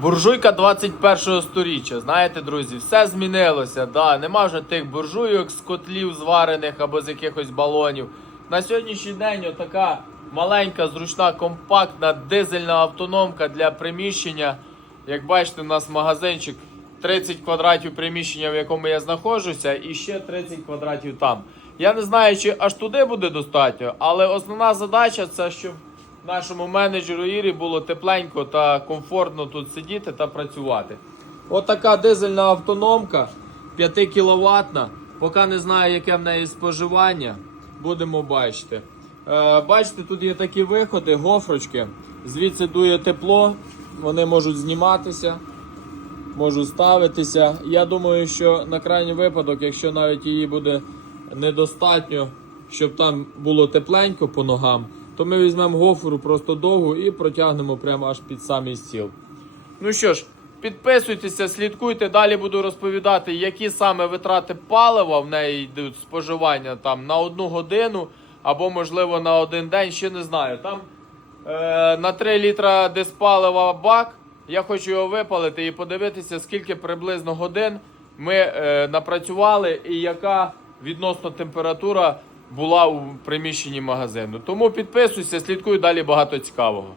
Буржуйка 21-го сторіччя. Знаєте, друзі, все змінилося. Да, нема вже тих буржуйок з котлів зварених або з якихось балонів. На сьогоднішній день отака маленька, зручна, компактна дизельна автономка для приміщення. Як бачите, у нас магазинчик 30 квадратів приміщення, в якому я знаходжуся, і ще 30 квадратів там. Я не знаю, чи аж туди буде достатньо, але основна задача це щоб нашому менеджеру Ірі було тепленько та комфортно тут сидіти та працювати. От така дизельна автономка 5 кВт. Поки не знаю, яке в неї споживання, будемо бачити. Е, бачите, тут є такі виходи, гофрочки. Звідси дує тепло, вони можуть зніматися, можуть ставитися. Я думаю, що на крайній випадок, якщо навіть її буде недостатньо, щоб там було тепленько по ногам, то ми візьмемо гофру просто довгу і протягнемо прямо аж під самий стіл. Ну що ж, підписуйтеся, слідкуйте. Далі буду розповідати, які саме витрати палива в неї йдуть споживання там на одну годину або, можливо, на один день, ще не знаю. Там е, на 3 літра диспалива бак. Я хочу його випалити і подивитися, скільки приблизно годин ми е, напрацювали і яка відносно температура була у приміщенні магазину. Тому підписуйся, слідкуй далі багато цікавого.